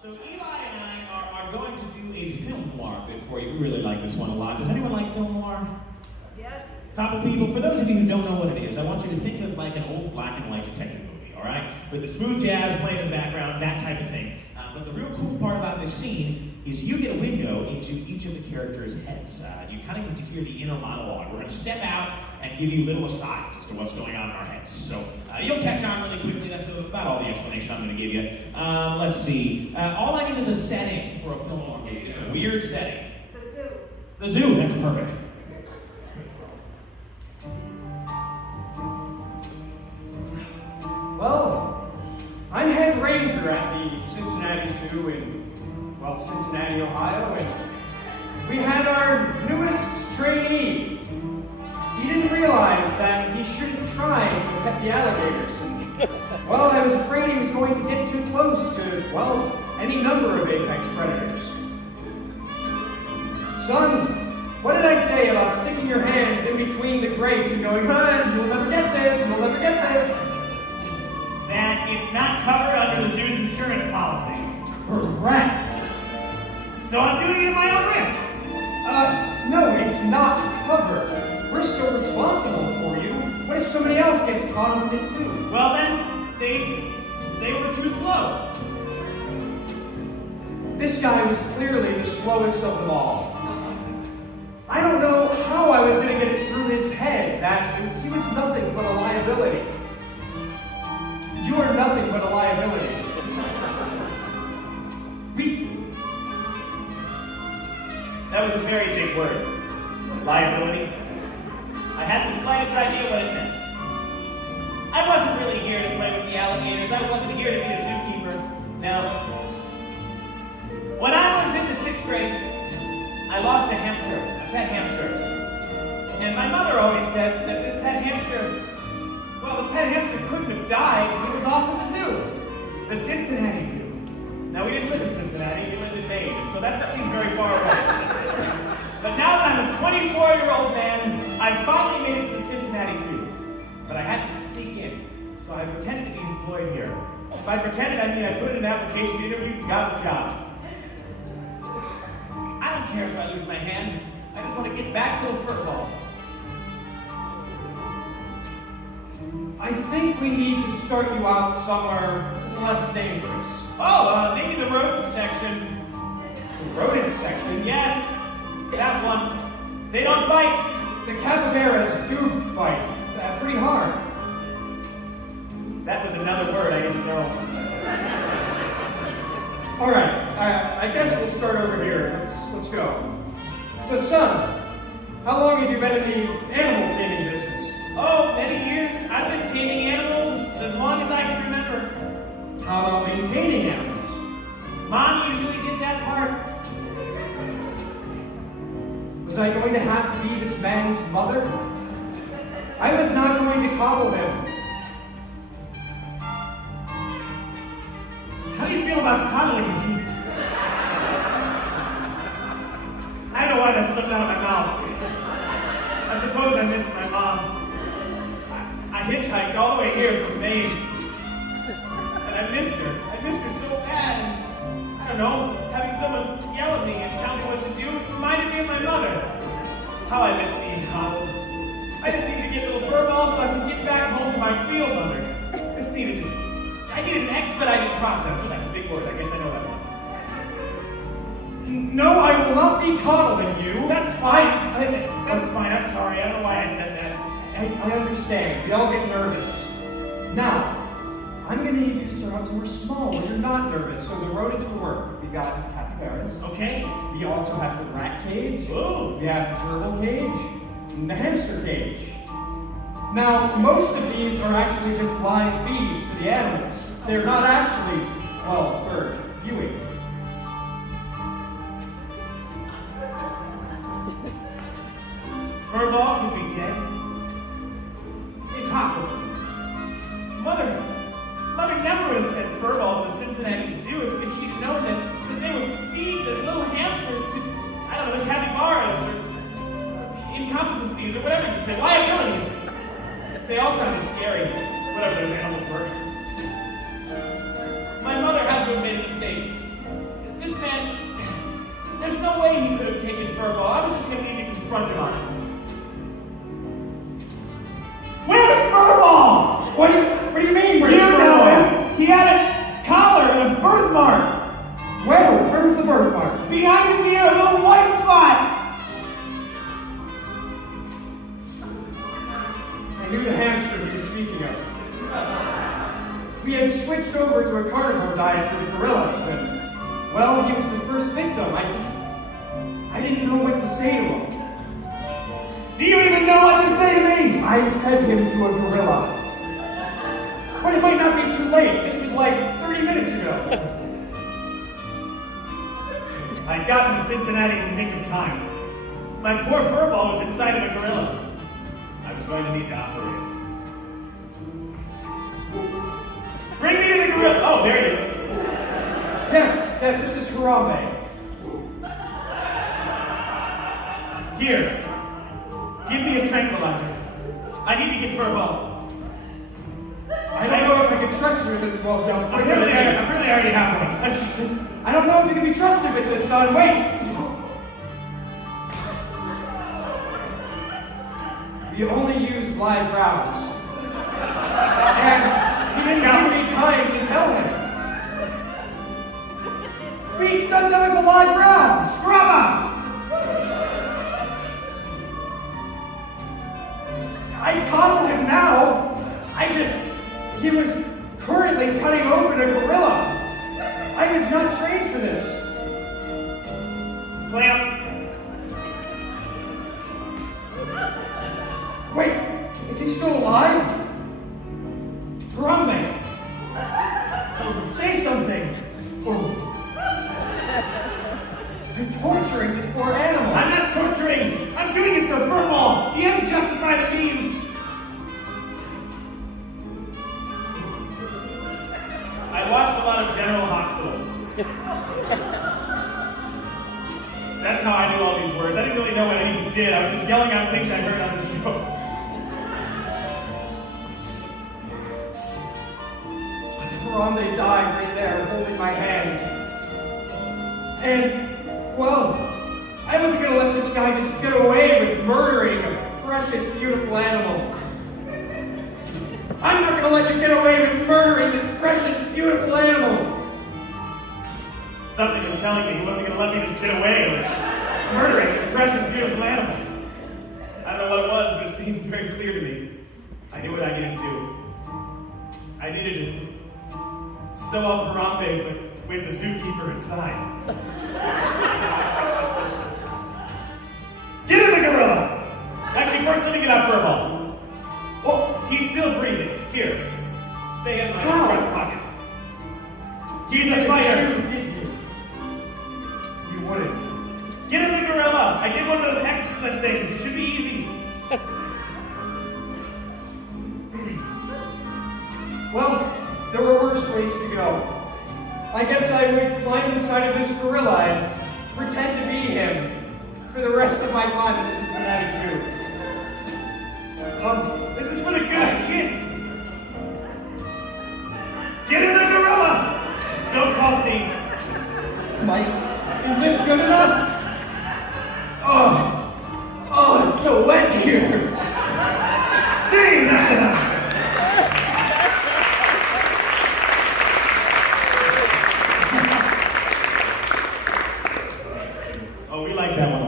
So Eli and I are going to do a film noir bit for you. We really like this one a lot. Does anyone like film noir? Yes. Couple people. For those of you who don't know what it is, I want you to think of like an old black and white detective movie, all right? With the smooth jazz playing in the background, that type of thing. But the real cool part about this scene is you get a window into each of the characters' heads. You kind of get to hear the inner monologue. We're going to step out and give you little asides as to what's going on in our heads. So you'll catch on really quickly. That's about all the explanation I'm going to give you. Let's see. All I need is a setting for a film noir movie. It's a weird setting. The zoo. The zoo. That's perfect. Well, I'm head ranger at the Cincinnati Zoo in, Cincinnati, Ohio, and we had our newest trainee. He didn't realize that he shouldn't try to pet the alligators. And, I was afraid he was going to get too close to, any number of apex predators. Son, what did I say about sticking your hands in between the grapes and going, you'll never get this, you'll never get this? That it's not covered under the zoo's insurance policy. Correct. So I'm doing it at my own risk. No, it's not covered. We're still responsible for you. What if somebody else gets caught in it too? Well then, they were too slow. This guy was clearly the slowest of them all. I don't know how I was going to get it through his head that he was nothing but a liability. You are nothing but a liability. That was a very big word. Liability. I hadn't the slightest idea what it meant. I wasn't really here to play with the alligators. I wasn't here to be a zookeeper. No. When I was in the 6th grade, I lost a hamster, a pet hamster. And my mother always said that this pet hamster, the pet hamster couldn't have died. He was off in the zoo. The Cincinnati Zoo. Now, we didn't live in Cincinnati, we lived in Maine, and so that seemed very far away. But now that I'm a 24-year-old man, I finally made it to the Cincinnati Zoo. But I had to sneak in, so I pretended to be employed here. By pretended, I mean I put in an application interview and got the job. I don't care if I lose my hand. I just want to get back to a football. I think we need to start you out somewhere less dangerous. Maybe the rodent section. The rodent section? Yes, that one. They don't bite. The capybaras do bite. Pretty hard. That was another word I didn't know. All right, I guess we'll start over here. Let's go. So, son, how long have you been in the animal taming business? Oh, many years. I've been taming animals as long as I can remember. How about maintaining animals? Mom usually did that part. Was I going to have to be this man's mother? I was not going to coddle him. How do you feel about coddling me? I know why that slipped out of my mouth. I suppose I missed my mom. I hitchhiked all the way here from Maine. And I missed her. I missed her so bad. And, I don't know, having someone yell at me and tell me what to do reminded me of my mother. How I missed being coddled. I just needed to get a little furball so I could get back home to my real mother. I needed an expedited process. So that's a big word. I guess I know that one. No, I will not be coddling you. That's fine. That's fine. I'm sorry. I don't know why I said that. I understand. We all get nervous. Now, I'm going to need you to start out somewhere small where you're not nervous. So the rodents will work. We've got capybaras. Okay. We also have the rat cage. Ooh. We have the gerbil cage. And the hamster cage. Now, most of these are actually just live feeds for the animals. They're not actually, for viewing. Furball could be dead. Impossible. Mother never would have sent Furball to the Cincinnati Zoo if she'd known that they would feed the little hamsters to, capybaras or incompetencies or whatever you say, liabilities. They all sounded scary, whatever those animals were. My diet for the gorillas, and, well, he was the first victim. I didn't know what to say to him. Do you even know what to say to me? I fed him to a gorilla. But it might not be too late. This was like 30 minutes ago. I got into Cincinnati in the nick of time. My poor furball was inside of a gorilla. I was going to need to operate. Bring me to the gorilla. Oh, there it is. Yes, this is Harambe. Here. Give me a tranquilizer. I need to get furball. I don't know if I can trust you with it. Well, no, I really already have one. I don't know if you can be trusted with this, son. Wait! We only use live rounds. And he didn't give me time to tell him. That was a live round! Scrub up! I coddle him now. He was currently cutting open a gorilla. I was not trained for this. Clamp. Wait, is he still alive? Harambe, say something. You're torturing this poor animal. I'm not torturing. I'm doing it for furball. The ends justify the means. I watched a lot of General Hospital. That's how I knew all these words. I didn't really know what anything did. I was just yelling out things I heard on the show. Harambe died right there, holding my hand. And, well, I wasn't going to let this guy just get away with murdering a precious, beautiful animal. I'm not going to let you get away with murdering this precious, beautiful animal. Something was telling me he wasn't going to let me just get away with murdering this precious, beautiful animal. I don't know what it was, but it seemed very clear to me. I knew what I needed to do. I needed to sew up Harambe, but with the zookeeper inside. Get in the gorilla! Actually, first let me get out furball. Oh, he's still breathing. Here, stay in my breast pocket. He's a fighter. You wouldn't. Get in the gorilla! I did one of those excellent things. It should be easy. Well, there were worse ways to go. I guess I would climb inside of this gorilla and pretend to be him for the rest of my time in the Cincinnati Zoo. This is for the good kids. Get in the gorilla! Don't call scene. Mike, is this good enough? Oh, it's so wet here. Scene, that's enough. Oh, we like that one a